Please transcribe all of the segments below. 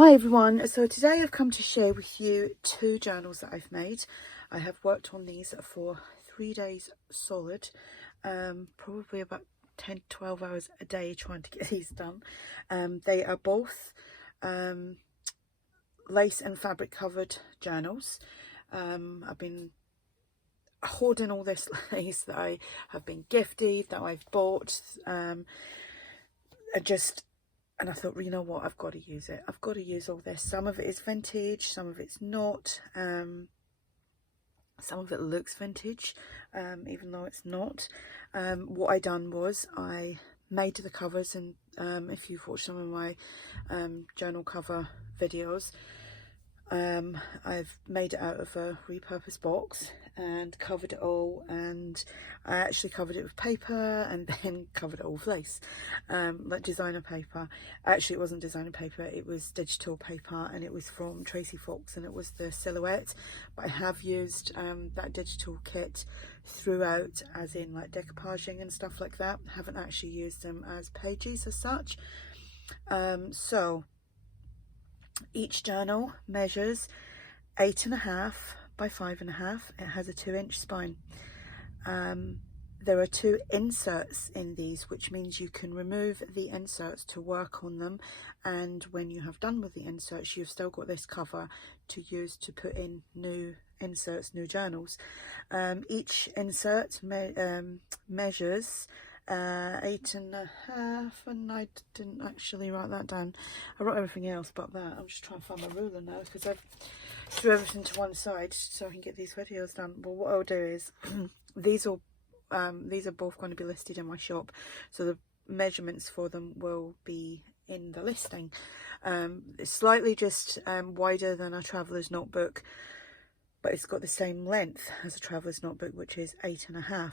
Hi everyone, so today I've come to share with you two journals that I've made. I have worked on these for 3 days solid, probably about 10-12 hours a day trying to get these done. They are both lace and fabric covered journals. I've been hoarding all this lace that I have been gifted, that I've bought, and I thought, you know what, I've got to use it. I've got to use all this. Some of it is vintage, some of it's not. Some of it looks vintage, even though it's not. What I done was I made the covers, and if you've watched some of my journal cover videos, I've made it out of a repurposed box and covered it all, and I actually covered it with paper and then covered it all with lace, like designer paper. Actually, it wasn't designer paper, it was digital paper, and it was from Tracy Fox, and it was the silhouette. But I have used that digital kit throughout, as in like decoupaging and stuff like that. I haven't actually used them as pages as such. So each journal measures 8.5 by 5.5. It has a 2-inch spine. There are 2 inserts in these, which means you can remove the inserts to work on them, and when you have done with the inserts, you've still got this cover to use to put in new inserts, new journals. Each insert measures 8.5, and I didn't actually write that down. I wrote everything else but that. I'm just trying to find my ruler now because I've threw everything to one side so I can get these videos done. But what I'll do is these are both going to be listed in my shop, so the measurements for them will be in the listing. It's slightly just wider than a traveller's notebook, but it's got the same length as a traveller's notebook, which is 8.5.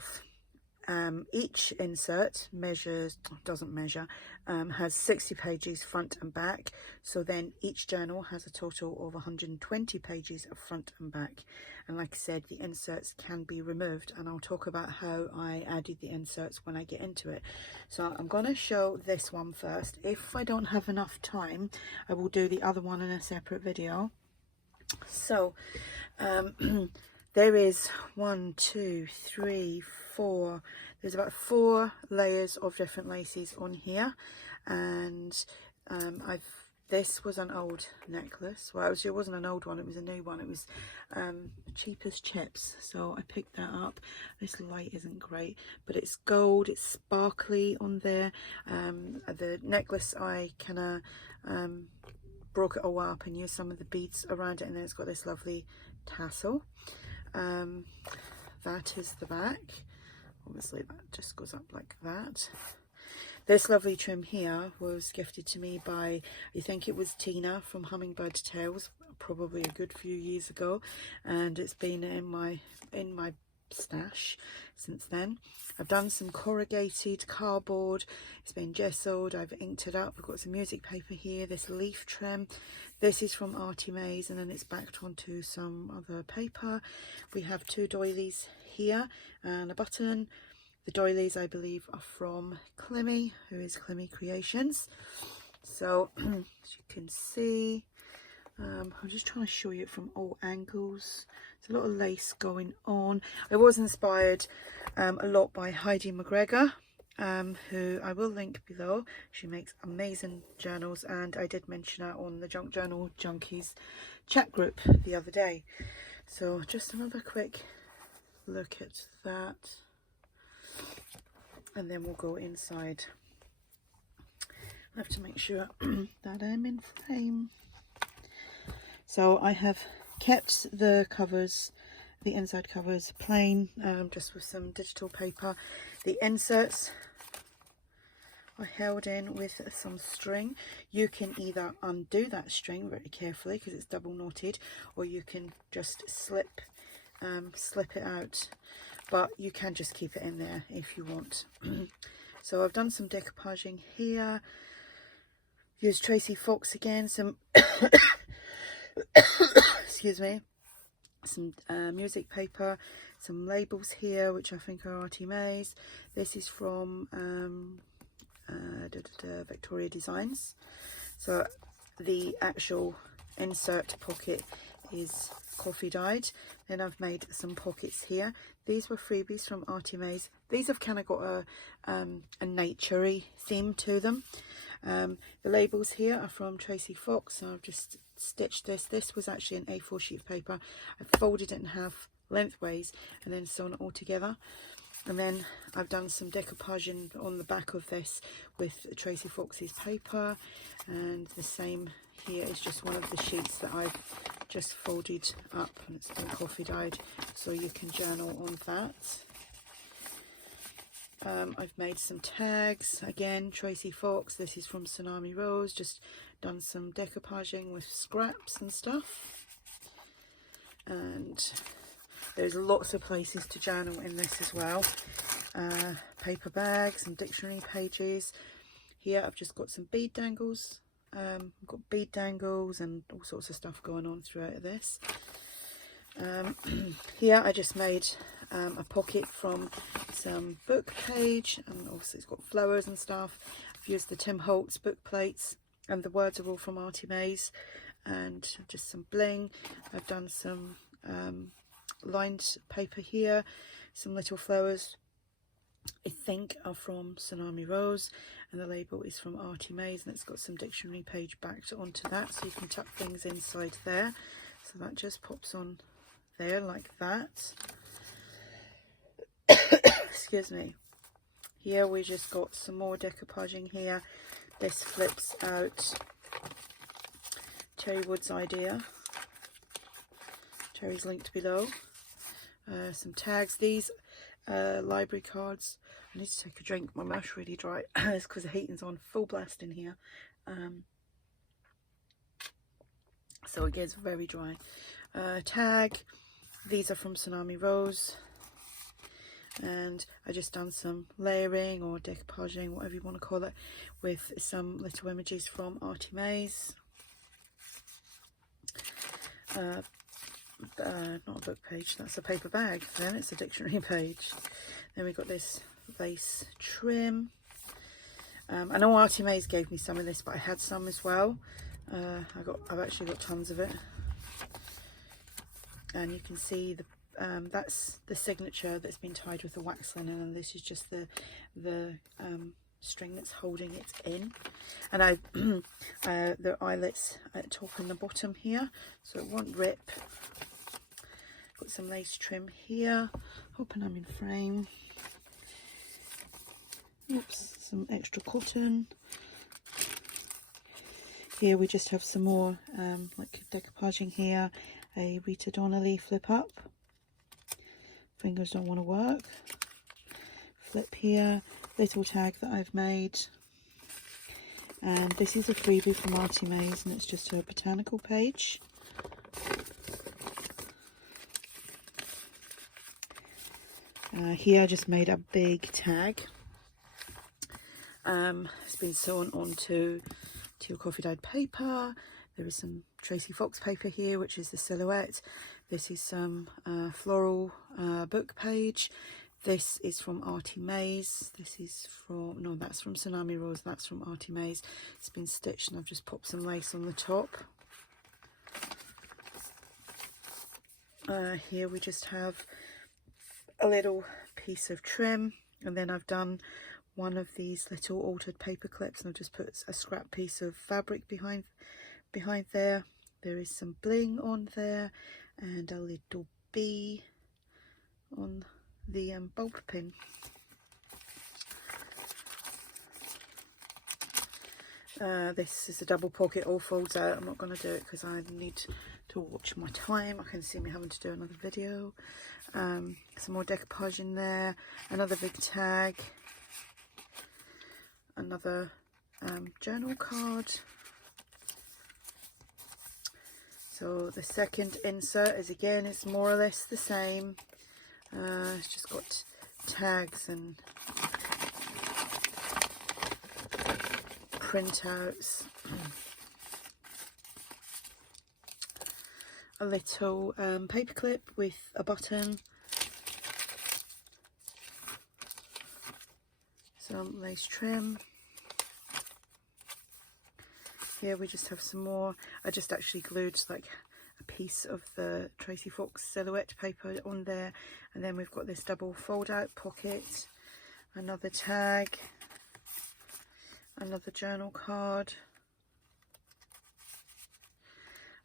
Each insert has 60 pages front and back, so then each journal has a total of 120 pages of front and back. And like I said, the inserts can be removed, and I'll talk about how I added the inserts when I get into it. So I'm going to show this one first. If I don't have enough time, I will do the other one in a separate video. So there is 1, 2, 3, 4. There's about 4 layers of different laces on here, and this was an old necklace. Well, it wasn't an old one, it was a new one. It was cheap as chips, so I picked that up. This light isn't great, but it's gold, it's sparkly on there. The necklace, I kind of broke it all up and used some of the beads around it, and then it's got this lovely tassel. That is the back. Obviously that just goes up like that. This lovely trim here was gifted to me by, I think it was Tina from Hummingbird Tales, probably a good few years ago, and it's been in my stash since then. I've done some corrugated cardboard, it's been gessoed, I've inked it up. I've got some music paper here, this leaf trim. This is from ARTYmaze, and then it's backed onto some other paper. We have 2 doilies here and a button. The doilies, I believe, are from Climmy, who is Climmy Creations. So as you can see, I'm just trying to show you it from all angles. There's a lot of lace going on. I was inspired a lot by Heidi Mcgregor, who I will link below. She makes amazing journals, and I did mention her on the Junk Journal Junkies chat group the other day. So just another quick look at that, and then we'll go inside. I have to make sure that I'm in frame. So I have kept the covers, the inside covers, plain, just with some digital paper. The inserts are held in with some string. You can either undo that string very carefully because it's double knotted, or you can just slip it out, but you can just keep it in there if you want. So I've done some decoupaging here. Used Tracy Fox again, some excuse me, some music paper, some labels here which I think are ARTYmaze. This is from Victoria Designs. So the actual insert pocket is coffee dyed. Then I've made some pockets here. These were freebies from ARTYmaze. These have kind of got a naturey theme to them. The labels here are from Tracy Fox, so I've just stitched this. This was actually an A4 sheet of paper. I folded it in half lengthways and then sewn it all together. And then I've done some decoupaging on the back of this with Tracy Fox's paper, and the same here is just one of the sheets that I've just folded up, and it's been coffee dyed, so you can journal on that. I've made some tags, again Tracy Fox. This is from Tsunami Rose, just done some decoupaging with scraps and stuff. And there's lots of places to journal in this as well. Paper bags and dictionary pages. Here I've just got some bead dangles. I've got bead dangles and all sorts of stuff going on throughout this. Here I just made a pocket from some book page, and also it's got flowers and stuff. I've used the Tim Holtz book plates, and the words are all from ARTYmaze, and just some bling. I've done some lined paper here, some little flowers I think are from Tsunami Rose, and the label is from ARTYmaze, and it's got some dictionary page backed onto that, so you can tuck things inside there. So that just pops on there like that. Excuse me. Here we just got some more decoupaging here. This flips out. Terri Wood's idea. Terri's linked below. Some tags. These library cards. I need to take a drink. My mouth's really dry. It's because the heating's on full blast in here. So it gets very dry. Tag. These are from Tsunami Rose. And I just done some layering or decoupaging, whatever you want to call it, with some little images from ARTYmaze. Not a book page, that's a paper bag, then it's a dictionary page. Then we got this lace trim. I know ARTYmaze gave me some of this, but I had some as well. I've actually got tons of it, and you can see the that's the signature that's been tied with the wax linen, and this is just the string that's holding it in. And I the eyelets at the top and the bottom here, so it won't rip. Got some lace trim here, hoping I'm in frame. Oops, some extra cotton. Here we just have some more like decoupaging here, a Rita Donnelly flip up. Fingers don't want to work. Flip here, little tag that I've made. And this is a freebie from ARTYmaze, and it's just a botanical page. Here I just made a big tag. It's been sewn onto teal coffee dyed paper. There is some Tracy Fox paper here, which is the silhouette. This is some floral book page. This is from ARTYmaze. This is from, no, that's from Tsunami Rose. That's from ARTYmaze. It's been stitched, and I've just popped some lace on the top. Here we just have a little piece of trim, and then I've done one of these little altered paper clips, and I've just put a scrap piece of fabric behind there. There is some bling on there, and a little bee on the bulb pin. This is a double pocket, all folds out. I'm not going to do it because I need to watch my time. I can see me having to do another video. Some more decoupage in there, another big tag, another journal card. So the second insert is, again, it's more or less the same. It's just got tags and printouts. A little paper clip with a button. Some lace trim. Here we just have some more. I just actually glued like a piece of the Tracy Fox silhouette paper on there, and then we've got this double fold out pocket, another tag, another journal card,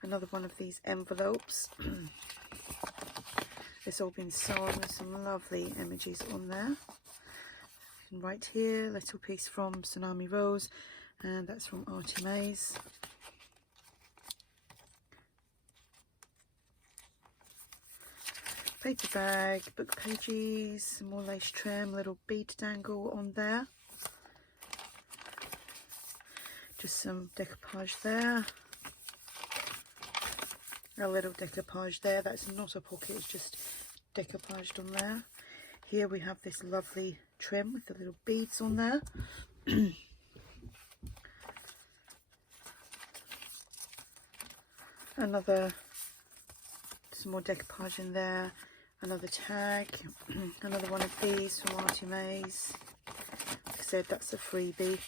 another one of these envelopes. It's all been sewn with some lovely images on there. And right here, little piece from Tsunami Rose, and that's from ARTYmaze. Paper bag, book pages, some more lace trim, little bead dangle on there. Just some decoupage there. A little decoupage there. That's not a pocket, it's just decoupaged on there. Here we have this lovely trim with the little beads on there. Some more decoupage in there. Another tag, another one of these from ARTYmaze. Like I said, that's a freebie.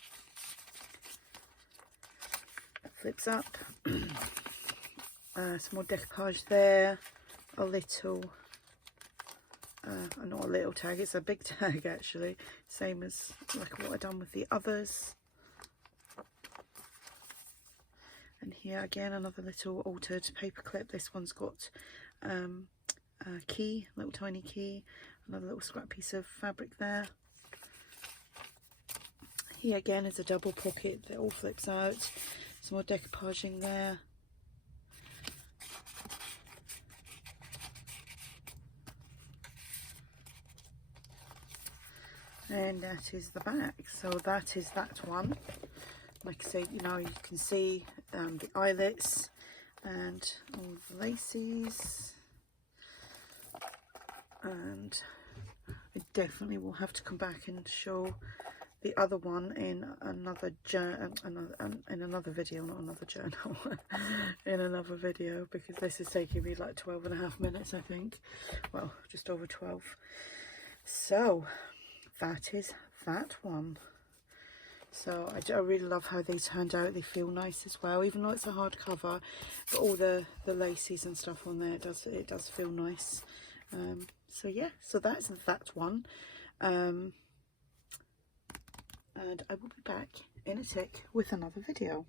That flips up. Some more decoupage there. A little, not a little tag, it's a big tag actually. Same as like what I've done with the others. And here again, another little altered paper clip. This one's got a key, little tiny key, another little scrap piece of fabric there. Here again is a double pocket that all flips out. Some more decoupaging there. And that is the back. So that is that one. Like I say, you know, you can see the eyelets and all the laces. And I definitely will have to come back and show the other one in another in another video, not another journal, in another video, because this is taking me like 12.5 minutes, I think. Well, just over 12. So that is that one. So I really love how they turned out. They feel nice as well, even though it's a hardcover, but all the laces and stuff on there, it does feel nice. So yeah, so that's that one. And I will be back in a tick with another video.